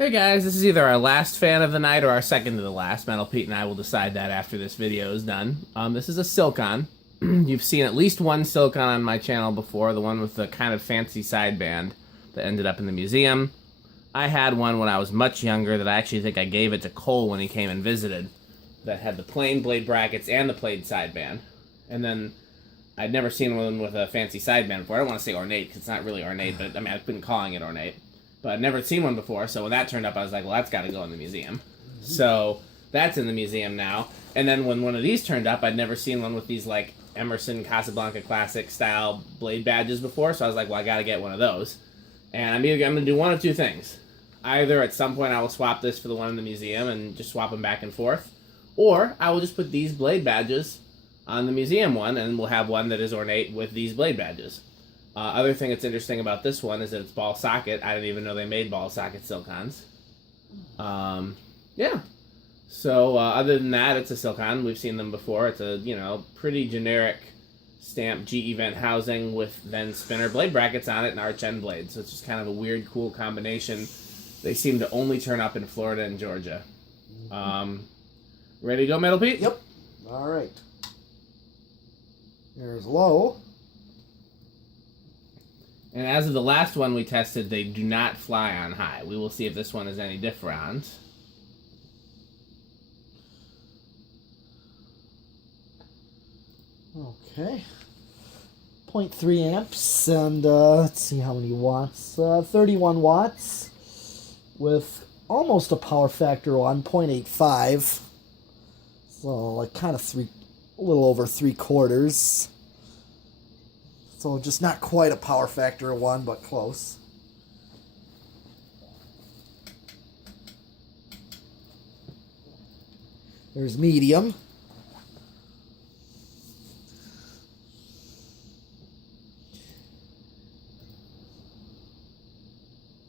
Hey guys, this is either our last fan of the night or our second to the last. Metal Pete and I will decide that after this video is done. This is a Silkon. You've seen at least one Silkon on my channel before, the one with the kind of fancy sideband that ended up in the museum. I had one when I was much younger that I actually think I gave it to Cole when he came and visited, that had the plain blade brackets and the plain sideband. And then I'd never seen one with a fancy sideband before. I don't want to say ornate because it's not really ornate, but I mean, I've been calling it ornate. But I'd never seen one before, so when that turned up, I was like, well, that's got to go in the museum. Mm-hmm. So that's in the museum now. And then when one of these turned up, I'd never seen one with these, like, Emerson Casablanca Classic style blade badges before, so I was like, well, I got to get one of those. And I'm going to do one of two things. Either at some point I will swap this for the one in the museum and just swap them back and forth, or I will just put these blade badges on the museum one, and we'll have one that is ornate with these blade badges. Other thing that's interesting about this one is that it's ball socket. I didn't even know they made ball socket Silkons. Yeah. So other than that, it's a Silkon. We've seen them before. It's a, pretty generic stamped GE vent housing with then spinner blade brackets on it and arch end blades. So it's just kind of a weird, cool combination. They seem to only turn up in Florida and Georgia. Ready to go, Metal Pete? Yep. All right. There's low. And as of the last one we tested, they do not fly on high. We will see if this one is any different. Okay. 0.3 amps, and let's see how many watts. 31 watts with almost a power factor on 0.85. So like kind of a little over 3/4. So just not quite a power factor of 1, but close. There's medium.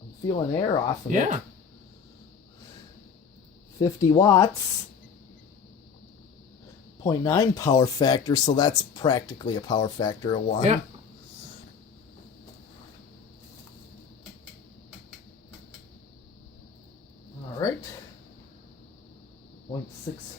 I'm feeling air off of it. 50 watts. 0.9 power factor, so that's practically a power factor of 1. Yeah. All right. 0.6.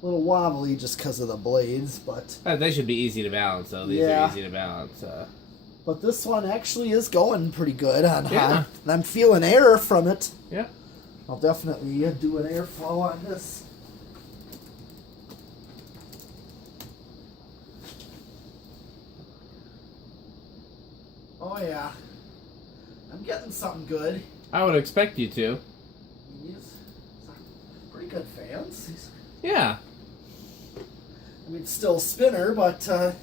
A little wobbly just because of the blades, but... They should be easy to balance, though. These are easy to balance. But this one actually is going pretty good on high. And I'm feeling air from it. Yeah. I'll definitely do an airflow on this. Oh yeah, I'm getting something good. I would expect you to. These pretty good fans. Yeah. I mean, still spinner, but... I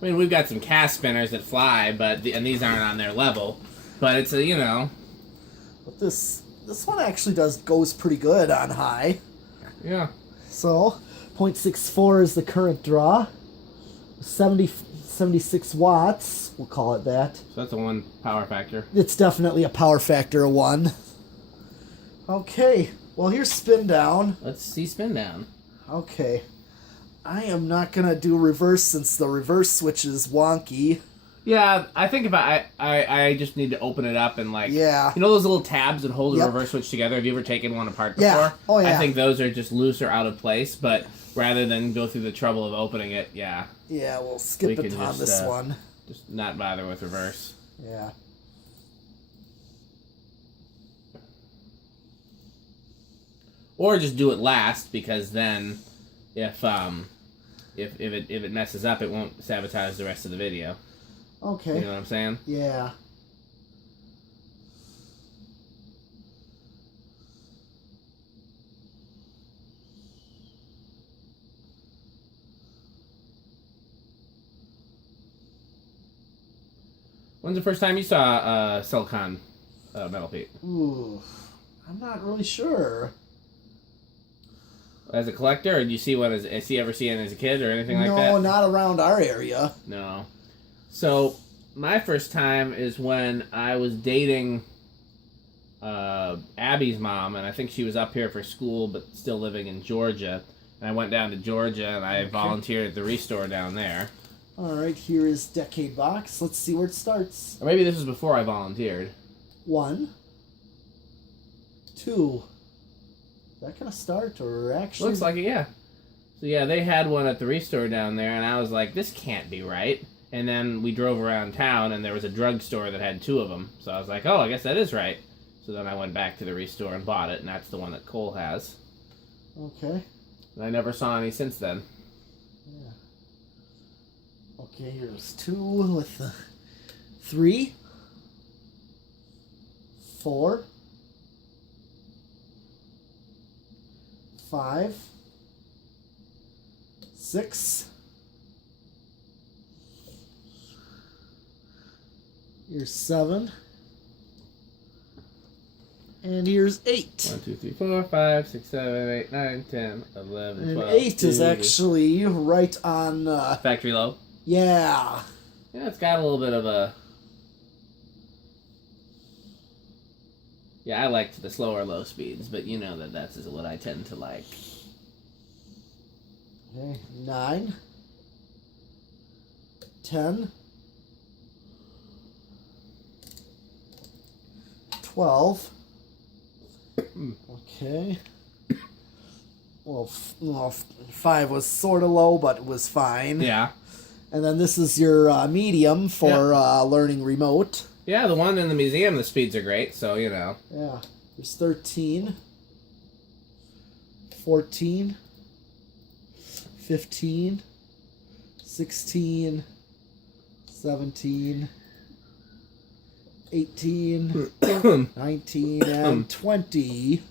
mean, we've got some cast spinners that fly, and these aren't on their level. But it's a, But this one actually goes pretty good on high. Yeah. So, 0.64 is the current draw. 76 watts, we'll call it that. So that's a 1 power factor. It's definitely a power factor of 1. Okay, well here's spin down. Let's see spin down. Okay. I am not going to do reverse since the reverse switch is wonky. Yeah, I think if I just need to open it up and those little tabs that hold the reverse switch together? Have you ever taken one apart before? Yeah. Oh, yeah. I think those are just loose or out of place, but rather than go through the trouble of opening it, yeah. Yeah, we'll skip it on this one. Just not bother with reverse. Yeah. Or just do it last, because then if it messes up, it won't sabotage the rest of the video. Okay. You know what I'm saying? Yeah. When's the first time you saw Silkon Metal Pete? Ooh, I'm not really sure. As a collector, or did you see one ever see it as a kid or anything like that? No, not around our area. No. So my first time is when I was dating Abby's mom, and I think she was up here for school, but still living in Georgia. And I went down to Georgia, and I volunteered at the Restore down there. All right, here is Decade Box. Let's see where it starts. Or maybe this was before I volunteered. 1, 2. Is that gonna start or actually? Looks like it, yeah. So yeah, they had one at the restore down there, and I was like, this can't be right. And then we drove around town, and there was a drugstore that had 2 of them. So I was like, oh, I guess that is right. So then I went back to the restore and bought it, and that's the one that Cole has. Okay. And I never saw any since then. Yeah. Okay, here's 2 with the 3, 4, 5, 6. Here's 7. And here's 8. 1, 2, 3, 4, 5, 6, 7, 8, 9, 10, 11, And 12. 8 is actually right on. Factory low? Yeah. Yeah, it's got a little bit of a... Yeah, I liked the slower low speeds, but you know that that's what I tend to like. Okay, 9, 10, 12. Okay. Well, 5 was sort of low, but it was fine. Yeah. And then this is your medium for learning remote. Yeah, the one in the museum, the speeds are great, so, you know. Yeah. There's 13, 14, 15, 16, 17, 18, 19, and 20.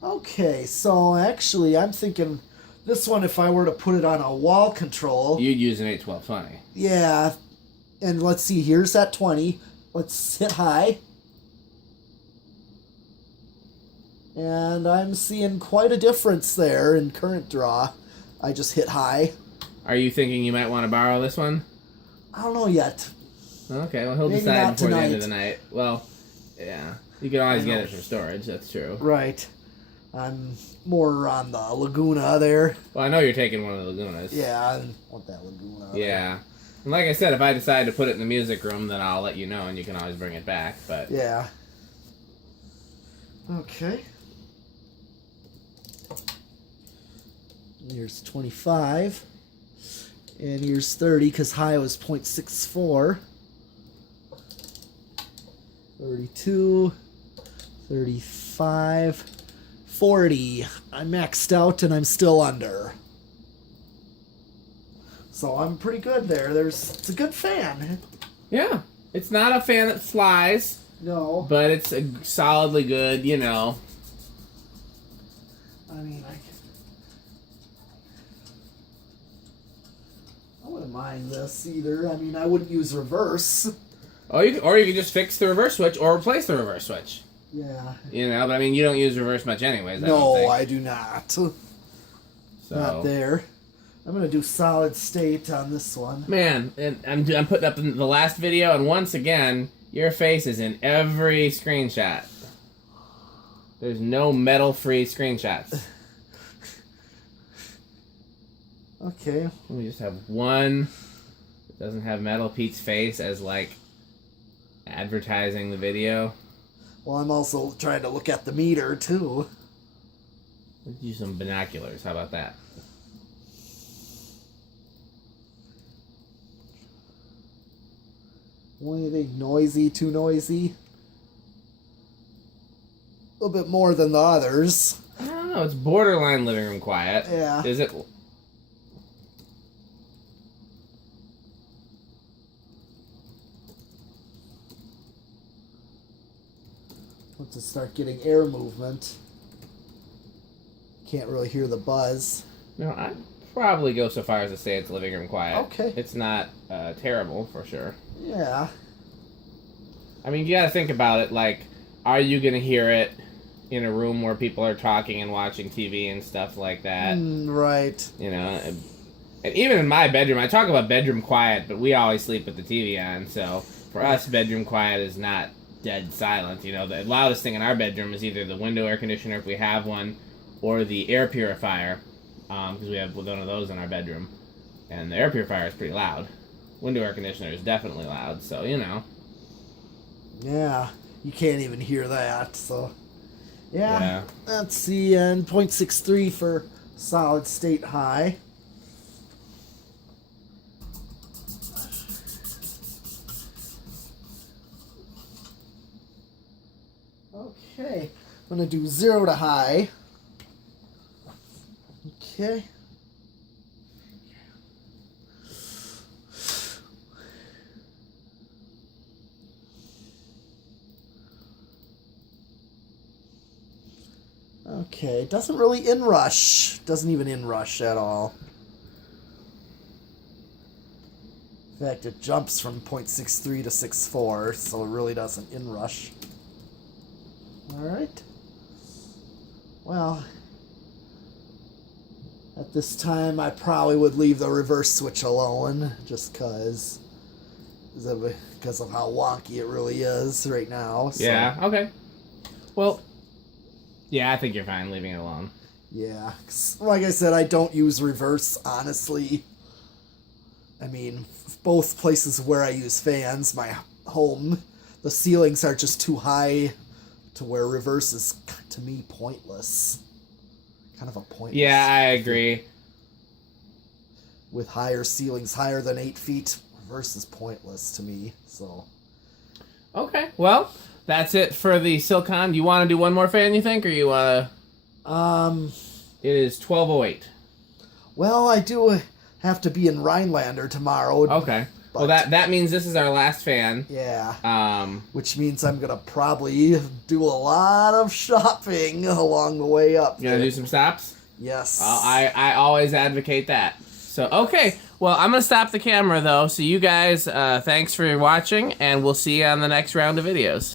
Okay, so actually I'm thinking this one, if I were to put it on a wall control... You'd use an 81220. Yeah, and let's see, here's that 20. Let's hit high. And I'm seeing quite a difference there in current draw. I just hit high. Are you thinking you might want to borrow this one? I don't know yet. Okay, well, he'll Maybe decide not before the end tonight. of the night. Well, yeah. You can always get it for storage, that's true. Right. I'm more on the Laguna there. Well, I know you're taking one of the Lagunas. Yeah, I want that Laguna. Yeah. And like I said, if I decide to put it in the music room, then I'll let you know, and you can always bring it back, but... Yeah. Okay. Here's 25. And here's 30, because high was 0.64. 32. 35. 40. I maxed out and I'm still under. So I'm pretty good there. It's a good fan. Yeah. It's not a fan that flies, No. but it's a solidly good, you know. I mean, I wouldn't mind this either. I mean, I wouldn't use reverse. Or you can just fix the reverse switch or replace the reverse switch. Yeah. You know, but I mean, you don't use reverse much anyways, I don't No, think. I do not. So, Not there. I'm going to do solid state on this one. man, and I'm putting up the last video, and once again, your face is in every screenshot. There's no metal-free screenshots. Okay. We just have one that doesn't have Metal Pete's face as, like, advertising the video. Well, I'm also trying to look at the meter, too. Let's use some binoculars. How about that? What do you think? Noisy? Too noisy? A little bit more than the others. I don't know. It's borderline living room quiet. Yeah. Is it? Once to start getting air movement. Can't really hear the buzz. No, I'd probably go so far as to say it's living room quiet. Okay. It's not terrible, for sure. Yeah. I mean, you gotta think about it, like, are you gonna hear it in a room where people are talking and watching TV and stuff like that? Right. You know, and even in my bedroom, I talk about bedroom quiet, but we always sleep with the TV on, so for us, bedroom quiet is not dead silent. You know, the loudest thing in our bedroom is either the window air conditioner, if we have one, or the air purifier, because we have one of those in our bedroom, and the air purifier is pretty loud. Window air conditioner is definitely loud, so, you know. Yeah, you can't even hear that, so... Yeah. Let's see, and 0.63 for solid state high. Okay, I'm going to do 0 to high. Okay. Okay, doesn't really inrush. Doesn't even inrush at all. In fact, it jumps from 0.63 to 6.4, so it really doesn't inrush. Alright. Well, at this time, I probably would leave the reverse switch alone, just because of how wonky it really is right now. So. Yeah, okay. Well, yeah, I think you're fine leaving it alone. Yeah, 'cause like I said, I don't use reverse, honestly. I mean, both places where I use fans, my home, the ceilings are just too high to where reverse is, to me, pointless. Kind of a pointless. Yeah, I agree. With higher ceilings, higher than 8 feet, reverse is pointless to me, so. Okay, well, that's it for the Silkon. Do you want to do one more fan, you think, or you want to... It is 12:08. Well, I do have to be in Rhinelander tomorrow. Okay. Well, that means this is our last fan. Yeah. Which means I'm going to probably do a lot of shopping along the way up. You going to do some stops? Yes. I always advocate that. So, okay. Well, I'm going to stop the camera, though. So you guys, thanks for watching, and we'll see you on the next round of videos.